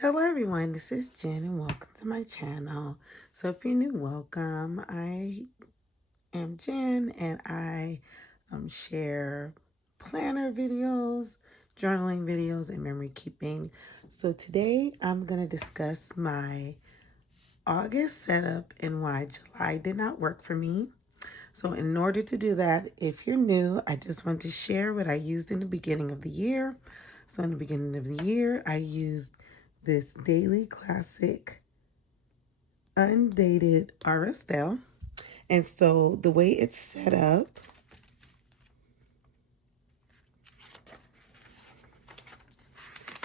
Hello everyone, this is Jen and welcome to my channel. So if you're new, welcome. I am Jen and I share planner videos, journaling videos, and memory keeping. So today I'm going to discuss my August setup and why July did not work for me. So in order to do that, if you're new, I just want to share what I used in the beginning of the year. So in the beginning of the year, I used this Daily Classic Undated Estelle. And so the way it's set up,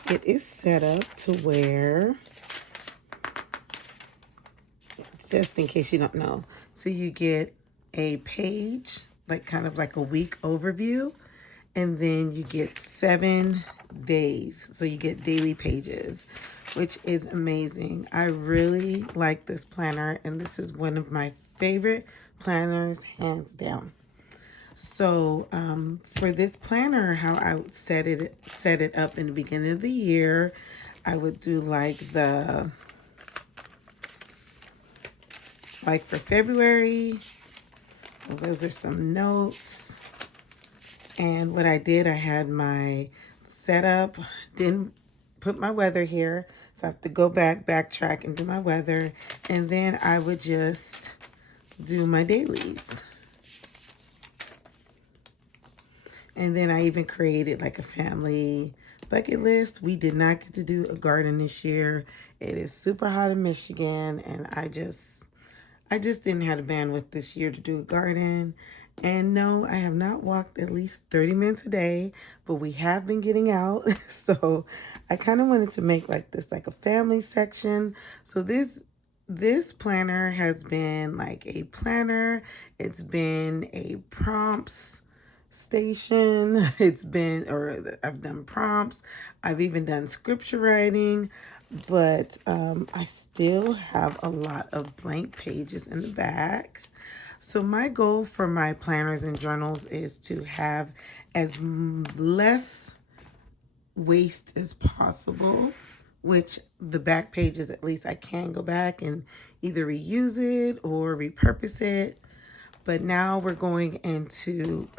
it is set up to where, just in case you don't know, so you get a page, like kind of like a week overview, and then you get 7 days. So you get daily pages, which is amazing. I really like this planner, and this is one of my favorite planners, hands down. So for this planner, how I would set it up in the beginning of the year, I would do like for February, those are some notes. And what I did, I had my setup, didn't put my weather here. So I have to go backtrack and do my weather. And then I would just do my dailies. And then I even created like a family bucket list. We did not get to do a garden this year. It is super hot in Michigan, and I just didn't have the bandwidth this year to do a garden. And no, I have not walked at least 30 minutes a day, but we have been getting out. So I kind of wanted to make like this, like a family section. So this planner has been like a planner. It's been a prompts station. I've done prompts. I've even done scripture writing, but I still have a lot of blank pages in the back. So my goal for my planners and journals is to have less waste as possible, which the back pages, at least I can go back and either reuse it or repurpose it. But now we're going into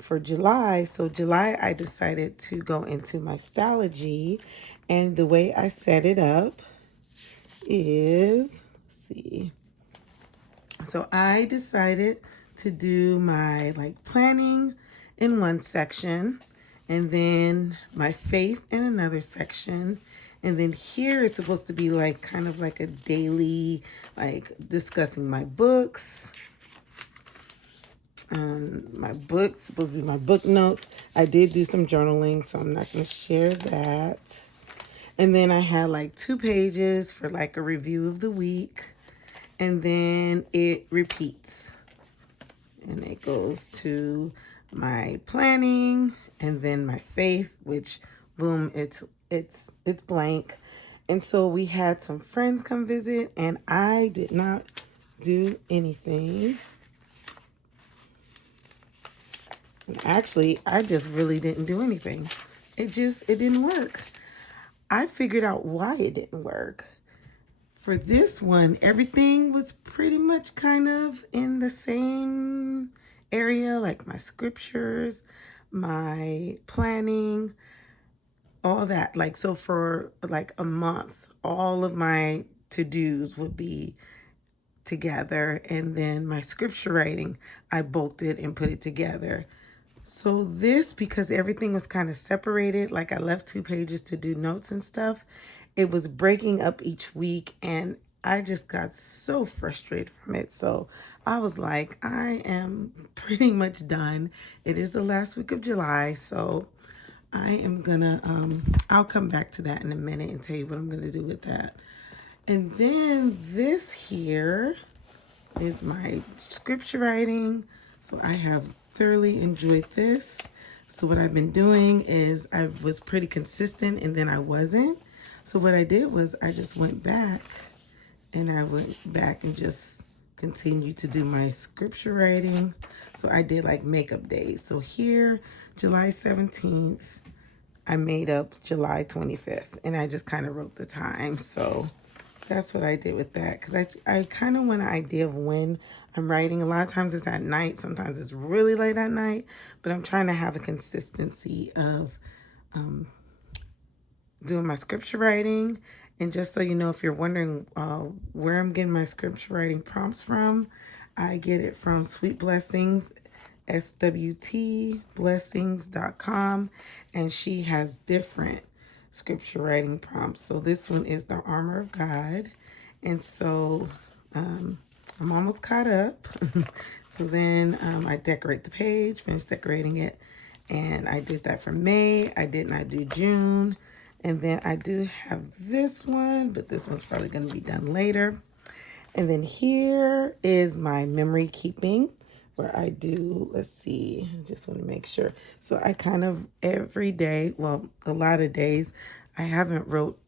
for July. So July, I decided to go into my Stalogy, and the way I set it up is, let's see. So I decided to do my like planning in one section, and then my faith in another section. And then here it's supposed to be like kind of like a daily, like discussing my books. My books, supposed to be my book notes. I did do some journaling, so I'm not going to share that. And then I had like 2 pages for like a review of the week. And then it repeats. And it goes to my planning and then my faith, which boom, it's blank. And so we had some friends come visit, and I did not do anything. And actually, I just really didn't do anything. It didn't work. I figured out why it didn't work. For this one, everything was pretty much kind of in the same area, like my scriptures, my planning, all that. Like, so for like a month, all of my to-dos would be together. And then my scripture writing, I bolted and put it together. So this, because everything was kind of separated, like I left 2 pages to do notes and stuff, it was breaking up each week, and I just got so frustrated from it. So I was like, I am pretty much done. It is the last week of July, so I am gonna, I'll come back to that in a minute and tell you what I'm gonna do with that. And then this here is my scripture writing. So I have thoroughly enjoyed this. So what I've been doing is I was pretty consistent, and then I wasn't. So what I did was I just went back and just continued to do my scripture writing. So I did like makeup days. So here, July 17th, I made up July 25th, and I just kind of wrote the time. So that's what I did with that, because I kind of want an idea of when I'm writing. A lot of times it's at night. Sometimes it's really late at night, but I'm trying to have a consistency of doing my scripture writing. And just so you know, if you're wondering where I'm getting my scripture writing prompts from, I get it from Sweet Blessings, swtblessings.com, and she has different scripture writing prompts. So this one is the armor of God. And so I'm almost caught up. So then I decorate the page, finish decorating it. And I did that for May. I did not do June. And then I do have this one, but this one's probably going to be done later. And then here is my memory keeping, where I do, let's see, I just want to make sure. So I kind of every day, well, a lot of days, I haven't wrote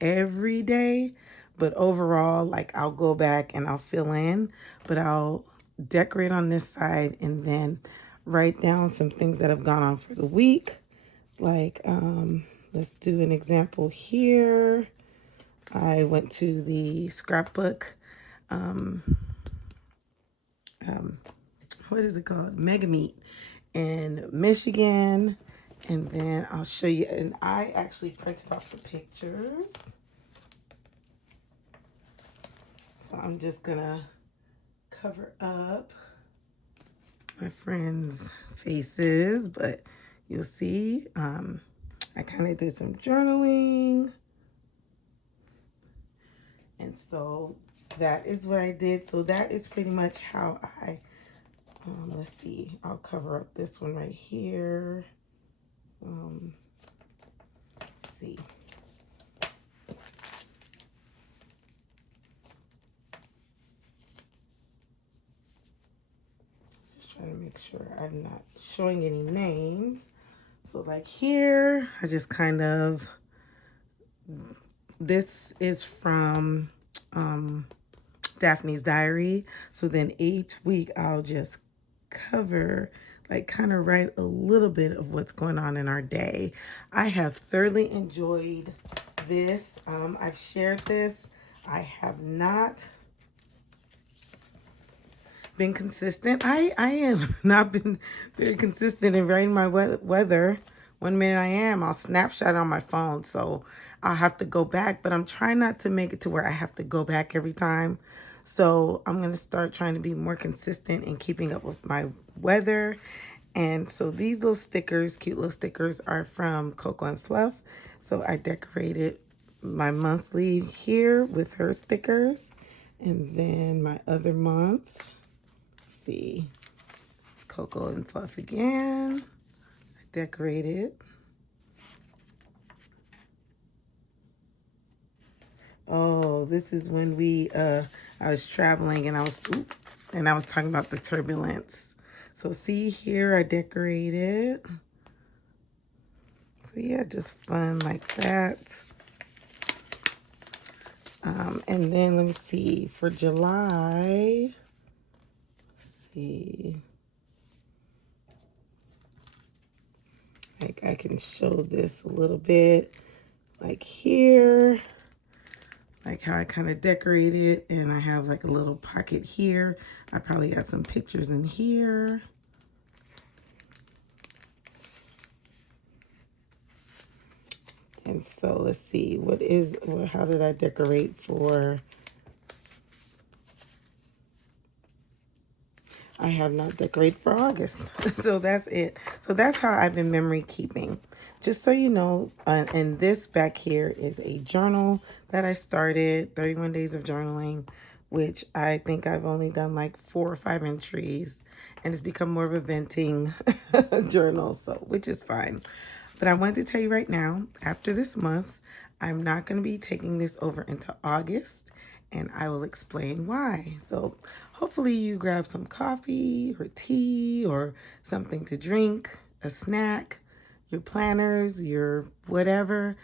every day, but overall, like I'll go back and I'll fill in, but I'll decorate on this side and then write down some things that have gone on for the week. Like, let's do an example here. I went to the scrapbook, what is it called? Mega Meet in Michigan. And then I'll show you, and I actually printed off the pictures. So I'm just gonna cover up my friends' faces, but you'll see, I kind of did some journaling. And so that is what I did. So that is pretty much how I, let's see, I'll cover up this one right here. Let's see. Just trying to make sure I'm not showing any names. So like here, I just kind of, this is from Daphne's Diary. So then each week I'll just cover, like kind of write a little bit of what's going on in our day. I have thoroughly enjoyed this. I've shared this. I have not been consistent. I have not been very consistent in writing my weather. One minute I am, I'll snapshot on my phone, so I'll have to go back, but I'm trying not to make it to where I have to go back every time. So I'm going to start trying to be more consistent in keeping up with my weather. And so these little stickers, cute little stickers, are from Coco and Fluff. So I decorated my monthly here with her stickers. And then my other month, let's see, it's Coco and Fluff again. I decorated. Oh, this is when I was traveling and I was talking about the turbulence. So see here, I decorated. So yeah, just fun like that. And then let me see, for July, let's see. Like I can show this a little bit, like here. Like how I kind of decorated, and I have like a little pocket here. I probably got some pictures in here. And so let's see, how did I decorate for, I have not decorated for August. So that's it. So that's how I've been memory keeping. Just so you know, and this back here is a journal that I started, 31 days of journaling, which I think I've only done like 4 or 5 entries, and it's become more of a venting journal, so which is fine. But I wanted to tell you right now, after this month, I'm not going to be taking this over into August, and I will explain why. So hopefully you grab some coffee or tea or something to drink, a snack, your planners, your whatever,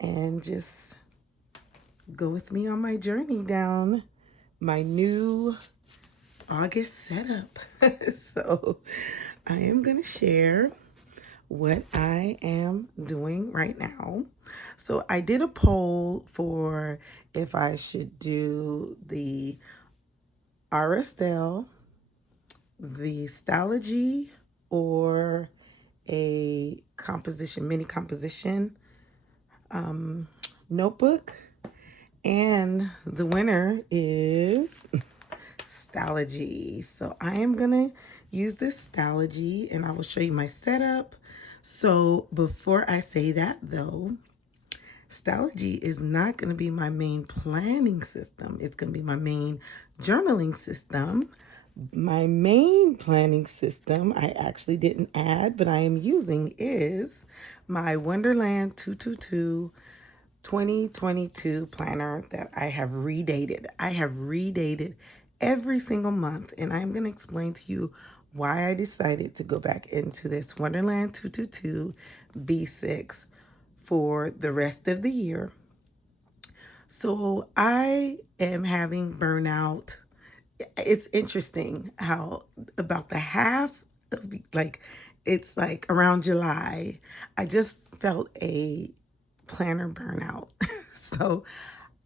and just go with me on my journey down my new August setup. So I am going to share what I am doing right now. So I did a poll for if I should do the Estelle, the Stalogy, or a mini composition notebook. And the winner is Stalogy. So I am going to use this Stalogy and I will show you my setup. So before I say that though, Stalogy is not going to be my main planning system. It's going to be my main journaling system. My main planning system I actually didn't add, but I am using is my Wonderland 222 2022 planner that I have redated. I have redated every single month, and I'm going to explain to you why I decided to go back into this Wonderland 222 B6 for the rest of the year. So I am having burnout. It's interesting how about the half of it's like around July, I just felt a planner burnout. So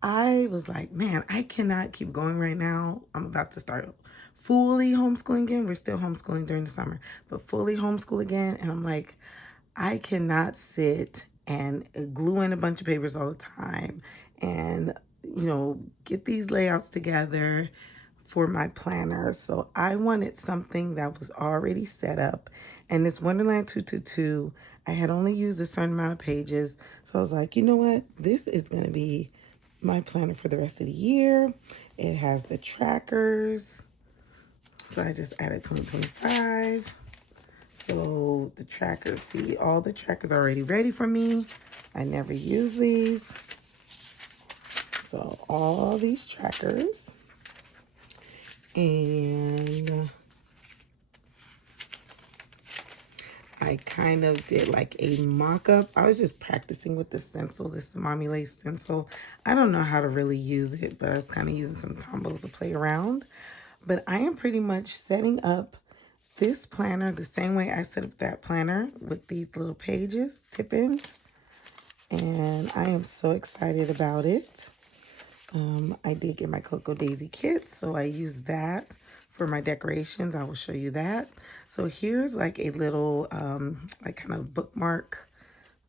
I was like, man, I cannot keep going right now. I'm about to start fully homeschooling again. We're still homeschooling during the summer, but fully homeschool again. And I'm like, I cannot sit and glue in a bunch of papers all the time and, get these layouts together for my planner. So I wanted something that was already set up. And this Wonderland 222, I had only used a certain amount of pages. So I was like, you know what? This is going to be my planner for the rest of the year. It has the trackers. So I just added 2025. So the trackers, see, all the trackers are already ready for me. I never use these. So all these trackers. And I kind of did like a mock-up. I was just practicing with the stencil. This is Mommy Lace stencil. I don't know how to really use it, but I was kind of using some tumbles to play around. But I am pretty much setting up this planner the same way I set up that planner with these little pages, tip-ins. And I am so excited about it. I did get my Cocoa Daisy kit, so I used that for my decorations. I will show you that. So here's like a little, like kind of bookmark,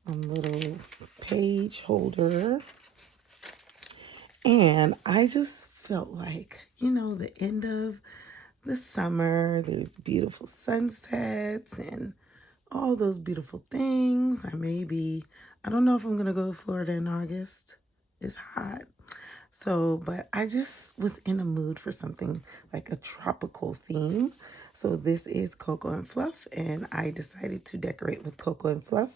little page holder. And I just felt like, the end of the summer, there's beautiful sunsets and all those beautiful things. I don't know if I'm going to go to Florida in August. It's hot. So, but I just was in a mood for something like a tropical theme. So this is Cocoa and Fluff, and I decided to decorate with Cocoa and Fluff.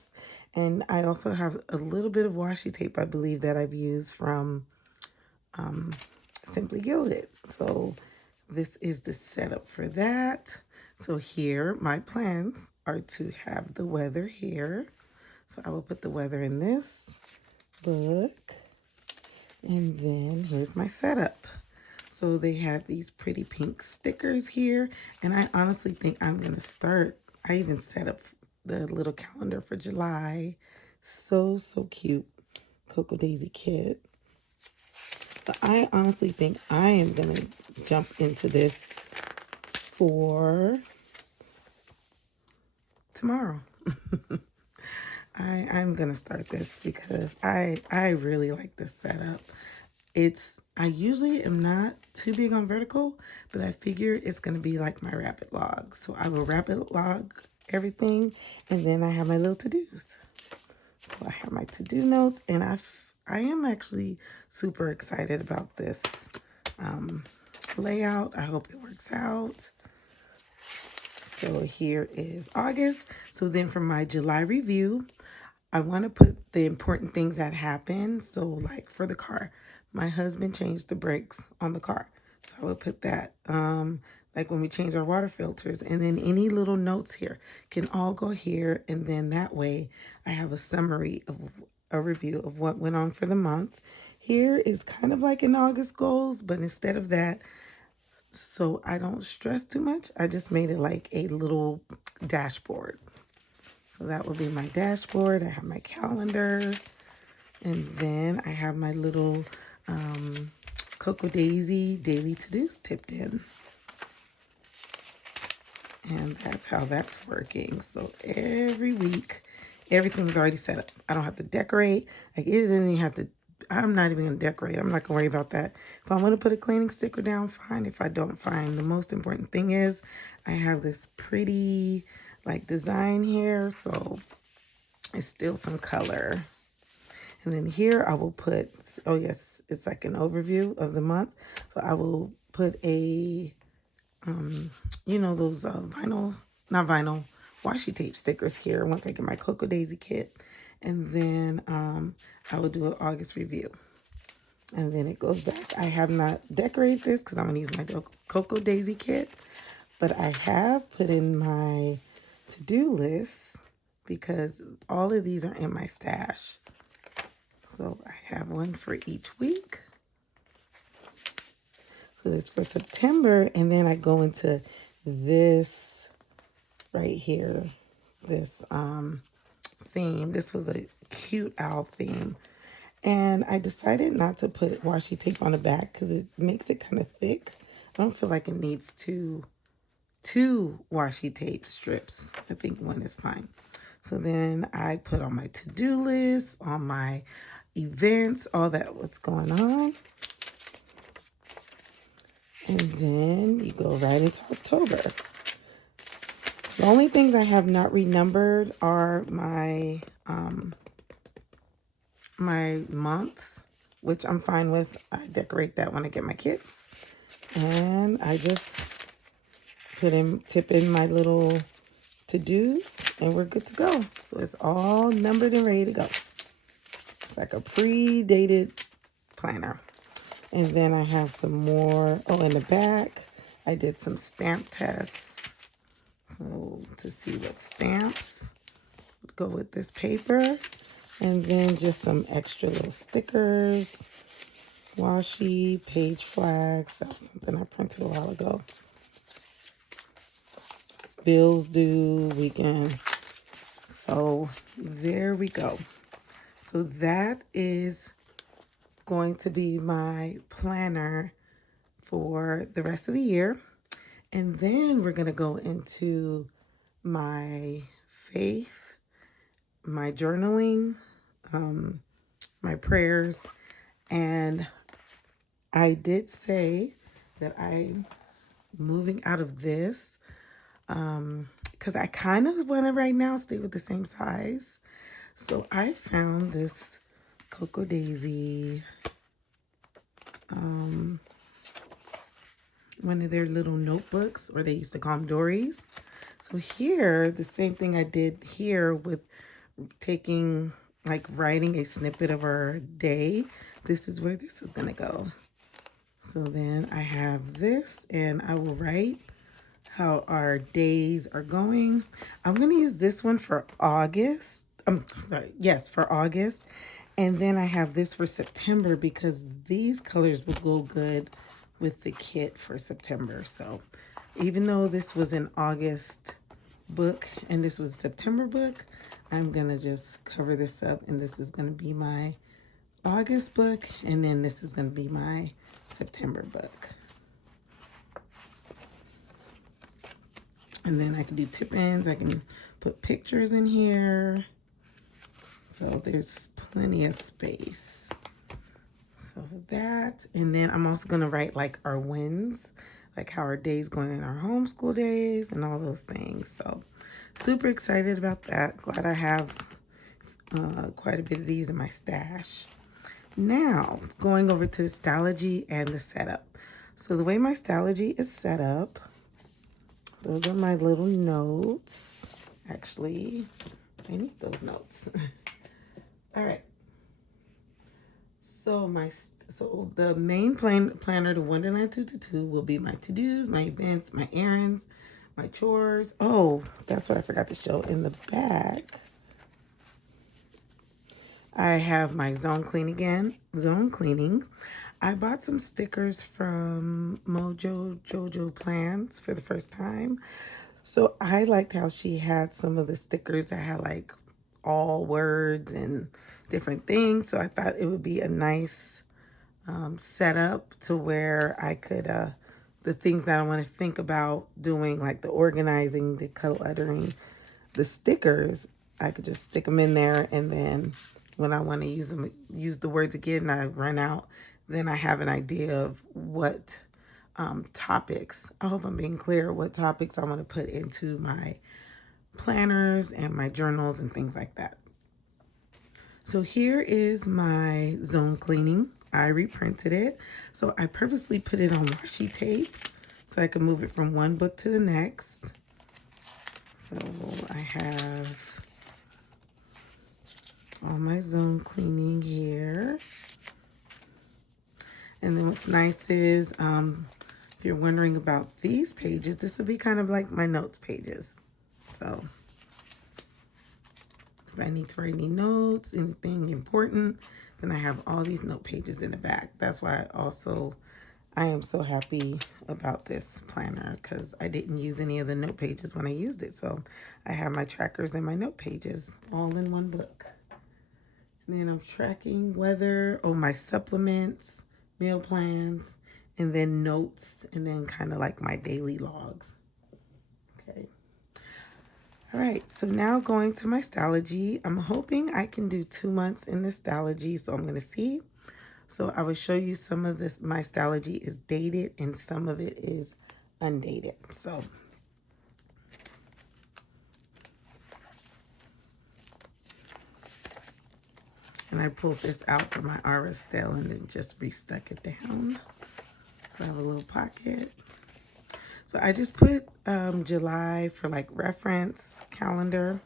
And I also have a little bit of washi tape, I believe, that I've used from Simply Gilded. So this is the setup for that. So here, my plans are to have the weather here. So I will put the weather in this book. And then here's my setup. So they have these pretty pink stickers here. And I honestly think I'm going to start. I even set up the little calendar for July. So, so cute. Cocoa Daisy kit. So I honestly think I am going to jump into this for tomorrow. I'm going to start this because I really like this setup. I usually am not too big on vertical, but I figure it's going to be like my rapid log. So I will rapid log everything, and then I have my little to-dos. So I have my to-do notes, and I am actually super excited about this layout. I hope it works out. So here is August. So then for my July review, I want to put the important things that happened. So like for the car, my husband changed the brakes on the car. So I would put that, like when we change our water filters, and then any little notes here can all go here. And then that way I have a summary of a review of what went on for the month. Here is kind of like an August goals, but instead of that, so I don't stress too much, I just made it like a little dashboard. So So that will be my dashboard. I have my calendar. And then I have my little Cocoa Daisy daily to-dos tipped in. And that's how that's working. So every week, everything's already set up. I don't have to decorate. Like, it doesn't even have to, I'm not even going to decorate. I'm not going to worry about that. If I want to put a cleaning sticker down, fine. If I don't, fine. The most important thing is I have this pretty, like, design here. So it's still some color. And then here I will put, oh yes, it's like an overview of the month. So I will put a, you know, those vinyl, not vinyl, washi tape stickers here once I get my Cocoa Daisy kit. And then I will do an August review. And then it goes back. I have not decorated this because I'm going to use my Cocoa Daisy kit. But I have put in my to-do list because all of these are in my stash. So I have one for each week. So this for September, and then I go into this right here, this theme. This was a cute owl theme. And I decided not to put washi tape on the back because it makes it kind of thick. I don't feel like it needs two washi tape strips. I think one is fine. So then I put on my to-do list, on my events, all that what's going on. And then you go right into October. The only things I have not renumbered are my my months, which I'm fine with. I decorate that when I get my kits. And I just tip in my little to-dos, and we're good to go. So it's all numbered and ready to go. It's like a pre-dated planner. And then I have some more. Oh, in the back, I did some stamp tests. So to see what stamps would go with this paper. And then just some extra little stickers, washi, page flags. That was something I printed a while ago. Bills due weekend. So there we go. So that is going to be my planner for the rest of the year. And then we're going to go into my faith, my journaling, my prayers. And I did say that I'm moving out of this because I kind of want to right now stay with the same size. So I found this Cocoa Daisy, one of their little notebooks, or they used to call them Dories. So here, the same thing I did here with taking, like, writing a snippet of our day. This is where this is going to go. So then I have this, and I will write how our days are going. I'm going to use this one for August. For August. And then I have this for September because these colors will go good with the kit for September. So even though this was an August book and this was a September book, I'm going to just cover this up, and this is going to be my August book, and then this is going to be my September book. And then I can do tip-ins. I can put pictures in here. So there's plenty of space. So that, and then I'm also going to write like our wins, like how our days going in our homeschool days and all those things. So super excited about that. Glad I have quite a bit of these in my stash. Now, going over to the Stalogy and the setup. So the way my Stalogy is set up, those are my little notes. Actually, I need those notes. All right. So the main planner, the Wonderland 222, will be my to-dos, my events, my errands, my chores. Oh, that's what I forgot to show in the back. I have my zone cleaning. I bought some stickers from Mojo Jojo Plans for the first time. So I liked how she had some of the stickers that had like all words and different things. So I thought it would be a nice setup to where I could, the things that I want to think about doing, like the organizing, the cluttering, the stickers, I could just stick them in there, and then when I want to use them, use the words again, and I run out, then I have an idea of what topics. I hope I'm being clear what topics I want to put into my planners and my journals and things like that. So here is my zone cleaning. I reprinted it. So I purposely put it on washi tape so I can move it from one book to the next. So I have all my zone cleaning here. And then what's nice is, if you're wondering about these pages, this will be kind of like my notes pages. So if I need to write any notes, anything important, then I have all these note pages in the back. That's why I am so happy about this planner, because I didn't use any of the note pages when I used it. So I have my trackers and my note pages all in one book. And then I'm tracking weather, my supplements, meal plans, and then notes, and then kind of like my daily logs. Okay. All right, so now going to my Stalogy. I'm hoping I can do 2 months in the Stalogy, so I'm going to see. So I will show you some of this. My Stalogy is dated and some of it is undated. So and I pulled this out from my Estelle and then just restuck it down. So I have a little pocket. So I just put July for like reference, calendar,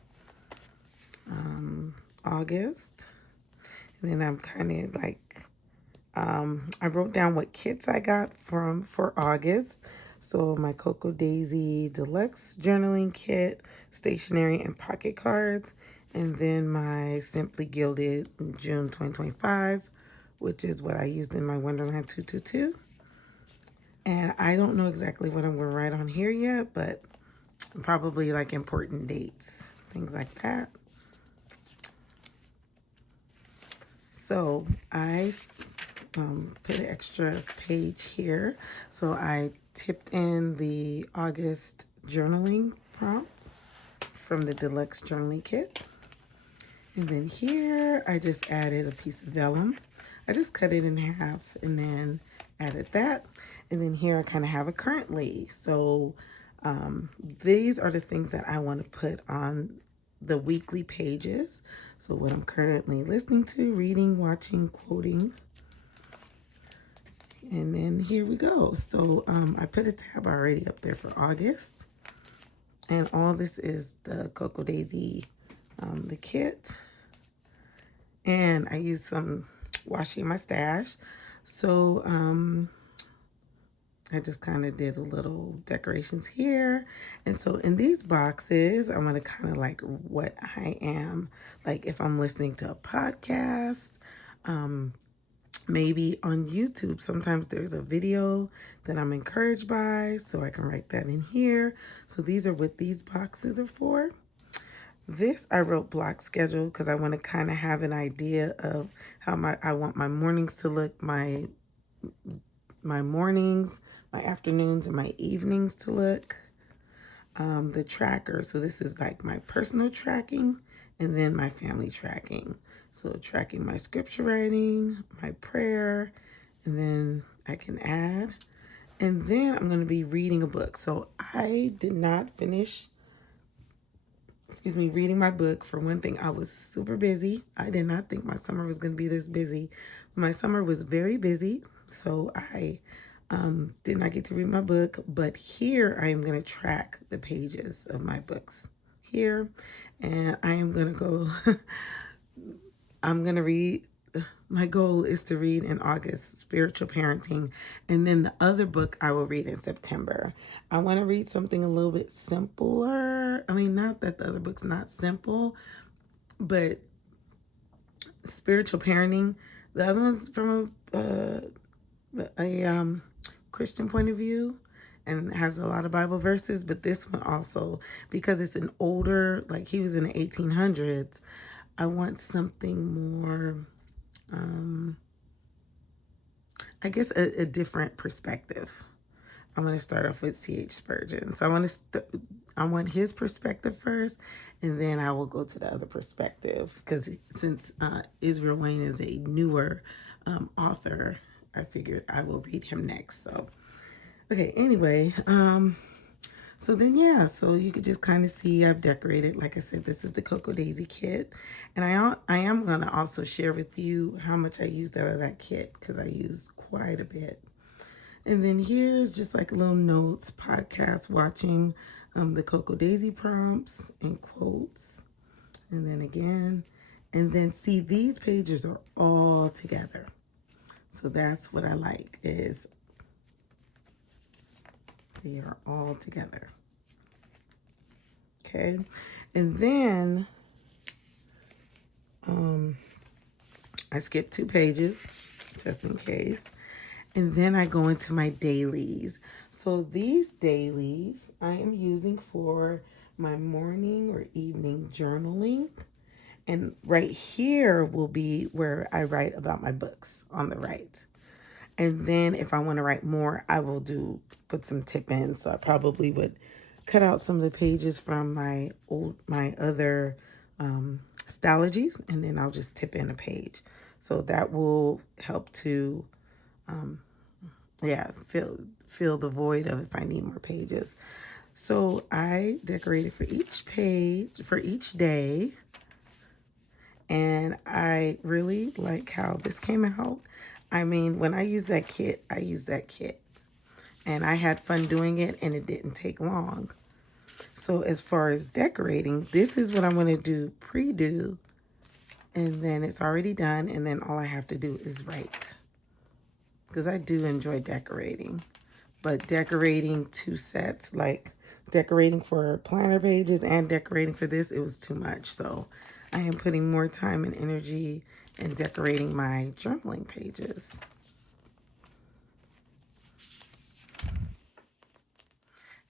August. And then I'm kind of like, I wrote down what kits I got for August. So my Cocoa Daisy Deluxe Journaling Kit, stationery and pocket cards. And then my Simply Gilded June 2025, which is what I used in my Wonderland 222. And I don't know exactly what I'm going to write on here yet, but probably like important dates, things like that. So I put an extra page here. So I tipped in the August journaling prompt from the Deluxe Journaling Kit. And then here I just added a piece of vellum. I just cut it in half and then added that. And then here I kind of have a currently. So these are the things that I want to put on the weekly pages. So what I'm currently listening to, reading, watching, quoting. And then here we go. So I put a tab already up there for August. And all this is the Cocoa Daisy, the kit. And I used some washi in my stash. So I just kind of did a little decorations here. And so in these boxes, I'm going to kind of like what I am. Like if I'm listening to a podcast, maybe on YouTube, sometimes there's a video that I'm encouraged by, so I can write that in here. So these are what these boxes are for. This I wrote block schedule because I want to kind of have an idea of how I want my mornings to look, my mornings, my afternoons, and my evenings to look. The tracker, so this is like my personal tracking and then my family tracking. So tracking my scripture writing, my prayer, and then I can add. And then I'm going to be reading a book. So I did not finish, reading my book. For one thing, I was super busy. I did not think my summer was going to be this busy. My summer was very busy. So I did not get to read my book, but here I am going to track the pages of my books here, and I am going to go, I'm going to read, my goal is to read in August, Spiritual Parenting, and then the other book I will read in September. I want to read something a little bit simpler. I mean, not that the other book's not simple, but Spiritual Parenting, the other one's from a Christian point of view, and it has a lot of Bible verses. But this one also, because it's an older, like he was in the 1800s, I want something more, I guess, a different perspective. I'm going to start off with C.H. Spurgeon. So I want his perspective first, and then I will go to the other perspective. Because since Israel Wayne is a newer author, I figured I will read him next. So, okay, anyway, so then, yeah, so you could just kind of see I've decorated. Like I said, this is the Cocoa Daisy kit. And I am going to also share with you how much I used out of that kit, because I used quite a bit. And then here's just like little notes, podcast watching, the Cocoa Daisy prompts and quotes. And then again, and then see, these pages are all together. So that's what I like, is they are all together. Okay. And then I skipped 2 pages just in case. And then I go into my dailies. So these dailies I am using for my morning or evening journaling. And right here will be where I write about my books on the right. And then if I want to write more, I will put some tip in. So I probably would cut out some of the pages from my other Stalogies, and then I'll just tip in a page. So that will help to fill the void of if I need more pages. So I decorated for each page, for each day. And I really like how this came out. I mean, when I use that kit, I use that kit. And I had fun doing it, and it didn't take long. So as far as decorating, this is what I'm going to do, pre-do. And then it's already done, and then all I have to do is write. Because I do enjoy decorating. But decorating 2 sets, like decorating for planner pages and decorating for this, it was too much. So I am putting more time and energy in decorating my journaling pages.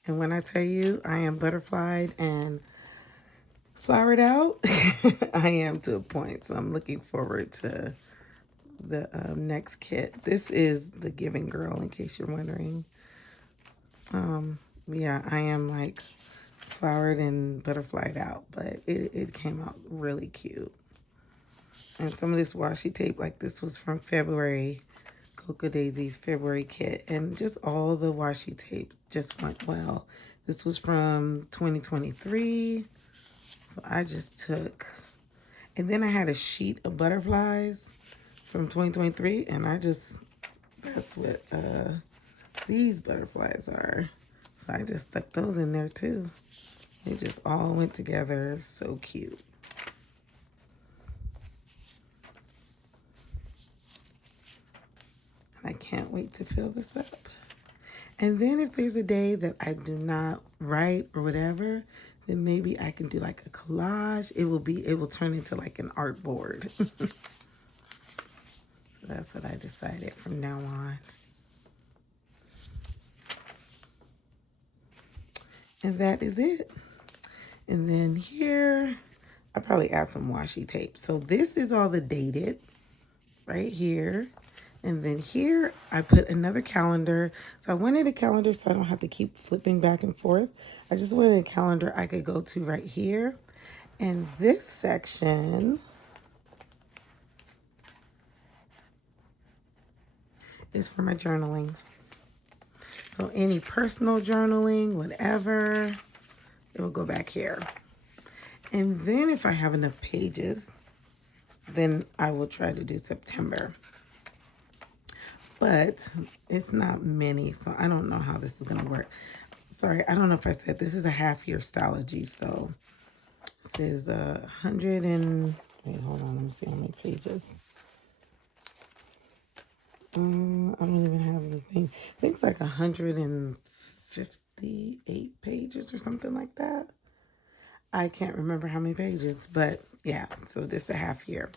And when I tell you I am butterflied and flowered out, I am to a point. So I'm looking forward to the next kit. This is the Giving Girl, in case you're wondering. Yeah, I am like flowered and butterflied out, but it came out really cute. And some of this washi tape, like this was from February, Cocoa Daisy's February kit, and just all the washi tape just went well. This was from 2023, so I just took, and then I had a sheet of butterflies from 2023, and that's what these butterflies are. So I just stuck those in there too. They just all went together, so cute. I can't wait to fill this up. And then if there's a day that I do not write or whatever, then maybe I can do like a collage. It will turn into like an art board. So that's what I decided from now on. And that is it. And then here, I'll probably add some washi tape. So this is all the dated right here. And then here, I put another calendar. So I wanted a calendar so I don't have to keep flipping back and forth. I just wanted a calendar I could go to right here. And this section is for my journaling. So any personal journaling, whatever, it will go back here. And then if I have enough pages, then I will try to do September. But it's not many, so I don't know how this is going to work. Sorry, I don't know if I said this is a half-year Stalogy, so this is 100 and... Wait, hold on, let me see how many pages. I don't even have the thing. I think it's like 158 pages or something like that. I can't remember how many pages, but yeah, so this is a half year.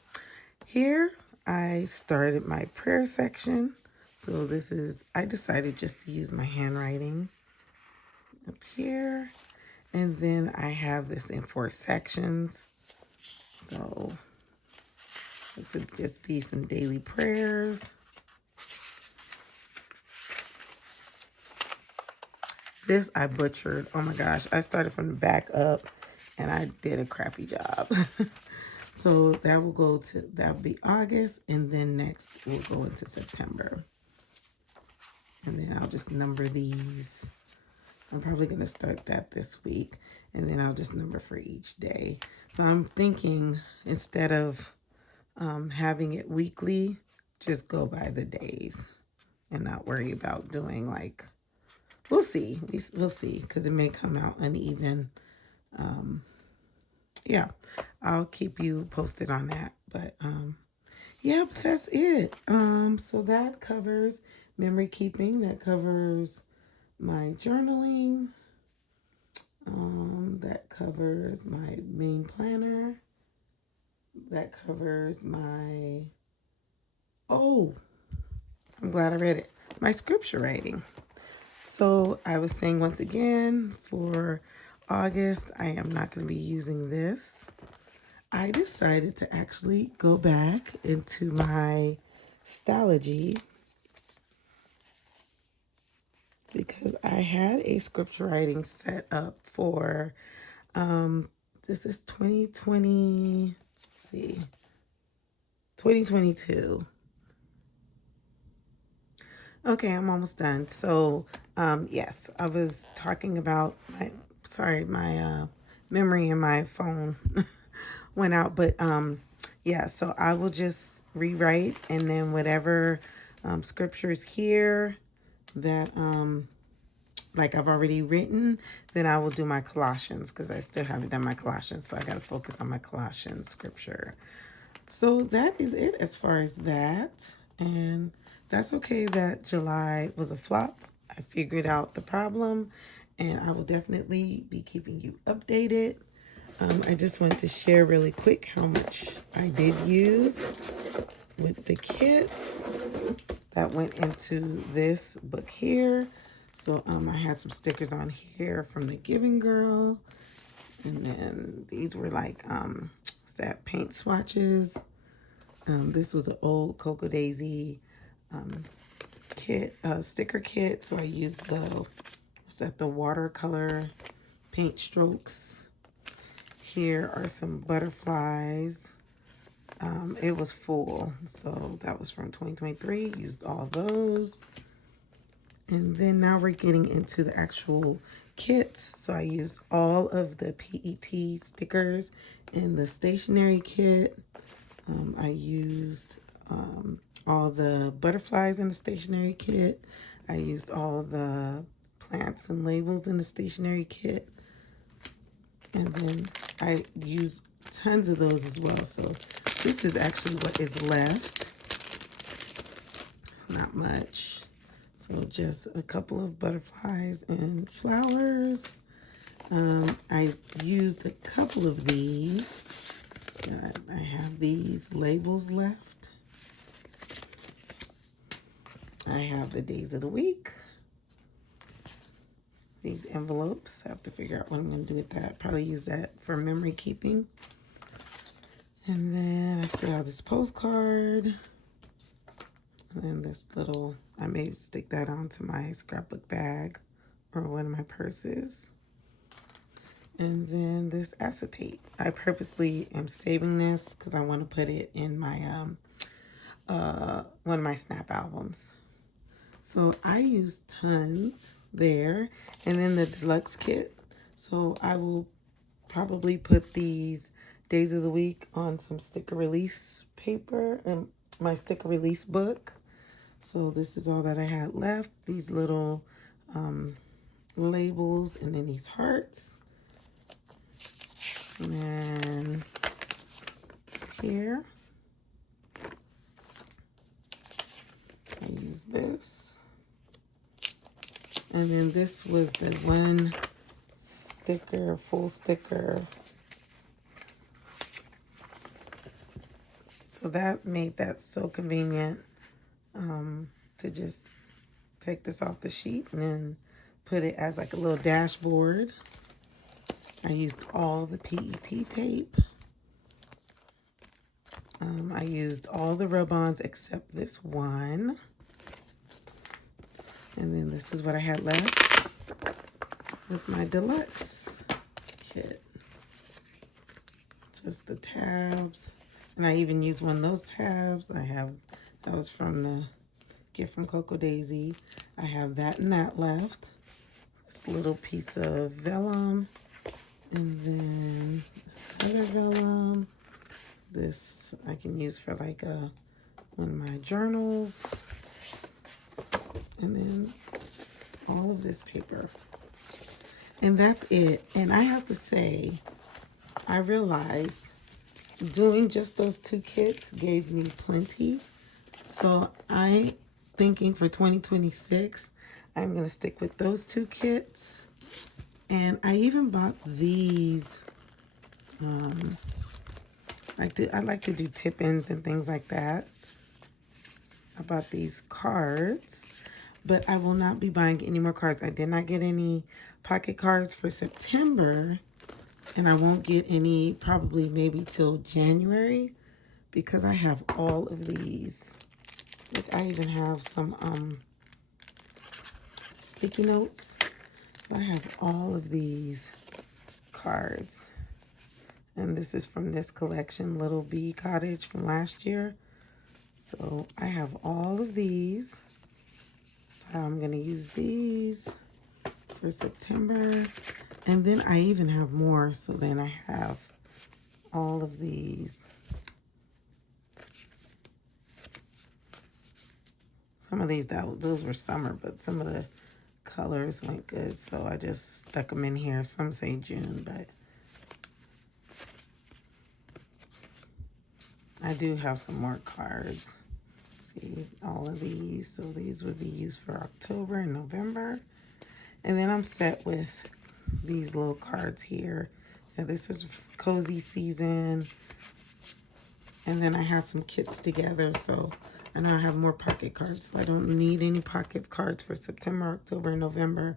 Here, I started my prayer section. So this is, I decided just to use my handwriting. up here. And then I have this in 4 sections. So this would just be some daily prayers. This I butchered. Oh my gosh. I started from the back up and I did a crappy job. So that will go to, that will be August. And then next we'll go into September. And then I'll just number these. I'm probably going to start that this week. And then I'll just number for each day. So I'm thinking instead of having it weekly, just go by the days and not worry about doing like, we'll see. We'll see because it may come out uneven. Yeah, I'll keep you posted on that. But yeah, but that's it. So that covers memory keeping. That covers my journaling. That covers my main planner. That covers my, oh, I'm glad I read it. My scripture writing. So I was saying once again, for August, I am not going to be using this. I decided to actually go back into my Stalogy because I had a scripture writing set up for, this is 2020, let's see, 2022. Okay, I'm almost done. So, yes, I was talking about my, sorry, my memory in my phone went out, but yeah, so I will just rewrite and then whatever scriptures here that like I've already written, then I will do my Colossians because I still haven't done my Colossians, so I got to focus on my Colossians scripture. So that is it as far as that. And that's okay that July was a flop. I figured out the problem and I will definitely be keeping you updated. I just wanted to share really quick how much I did use with the kits that went into this book here. So I had some stickers on here from the Giving Girl. And then these were like, what's that, paint swatches. This was an old Cocoa Daisy kit, sticker kit. So I used the, what's that, the watercolor paint strokes. Here are some butterflies. It was full, so that was from 2023. Used all those. And then now we're getting into the actual kits. So I used all of the PET stickers in the stationery kit. I used all the butterflies in the stationery kit. I used all the plants and labels in the stationery kit. And then I used tons of those as well. So this is actually what is left. It's not much. So just a couple of butterflies and flowers. I used a couple of these. I have these labels left. I have the days of the week. These envelopes. I have to figure out what I'm going to do with that. Probably use that for memory keeping. And then I still have this postcard. And then this little, I may stick that onto my scrapbook bag or one of my purses. And then this acetate. I purposely am saving this because I want to put it in my one of my snap albums. So I use tons there. And then the deluxe kit. So I will probably put these days of the week on some sticker release paper and my sticker release book. So this is all that I had left. These little labels and then these hearts. And then here, I use this. And then this was the one sticker, full sticker. So that made that so convenient to just take this off the sheet and then put it as like a little dashboard. I used all the PET tape. I used all the rub-ons except this one. And then this is what I had left with my deluxe kit. Just the tabs. And I even used one of those tabs. That was from the gift from Coco Daisy. I have that and that left. This little piece of vellum. And then other vellum. This I can use for like one of my journals. And then all of this paper. And that's it. And I have to say, I realized doing just those 2 kits gave me plenty. So I thinking for 2026, I'm going to stick with those 2 kits. And I even bought these. I like to do tip-ins and things like that. I bought these cards, but I will not be buying any more cards. I did not get any pocket cards for September, and I won't get any probably maybe till January because I have all of these. Like I even have some sticky notes. So I have all of these cards. And this is from this collection, Little Bee Cottage from last year. So I have all of these. So I'm going to use these for September. And then I even have more. So then I have all of these. Some of these, those were summer, but some of the colors went good. So I just stuck them in here. Some say June, but I do have some more cards. See, all of these. So these would be used for October and November. And then I'm set with these little cards here. And this is cozy season. And then I have some kits together. So I know I have more pocket cards. So I don't need any pocket cards for September, October, and November.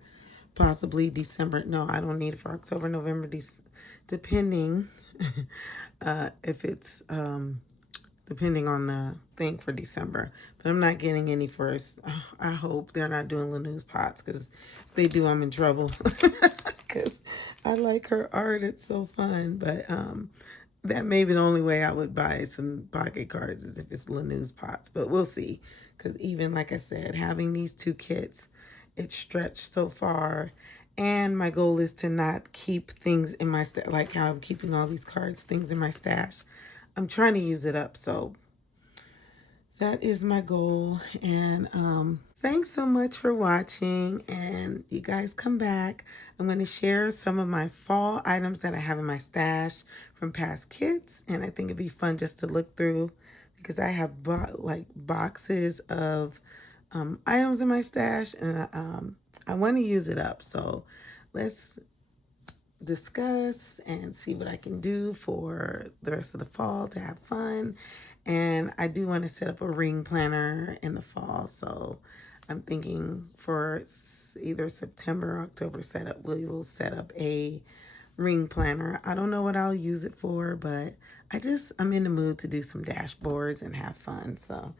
Possibly December. No, I don't need it for October, November, depending if it's depending on the thing for December. But I'm not getting any first. I hope they're not doing Lanú's pots, because if they do, I'm in trouble. Because I like her art. It's so fun. But that may be the only way I would buy some pocket cards is if it's Lanú's pots. But we'll see. Because even, like I said, having these 2 kits, it's stretched so far. And my goal is to not keep things in my stash, like how I'm keeping all these cards, things in my stash. I'm trying to use it up, so that is my goal. And thanks so much for watching, and you guys come back. I'm going to share some of my fall items that I have in my stash from past kits, and I think it'd be fun just to look through because I have bought like boxes of items in my stash, and I want to use it up. So let's discuss and see what I can do for the rest of the fall to have fun. And I do want to set up a ring planner in the fall, so I'm thinking for either September or October setup, we will set up a ring planner. I don't know what I'll use it for, but I'm in the mood to do some dashboards and have fun. So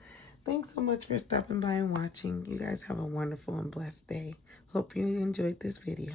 thanks so much for stopping by and watching. You guys have a wonderful and blessed day. Hope you enjoyed this video.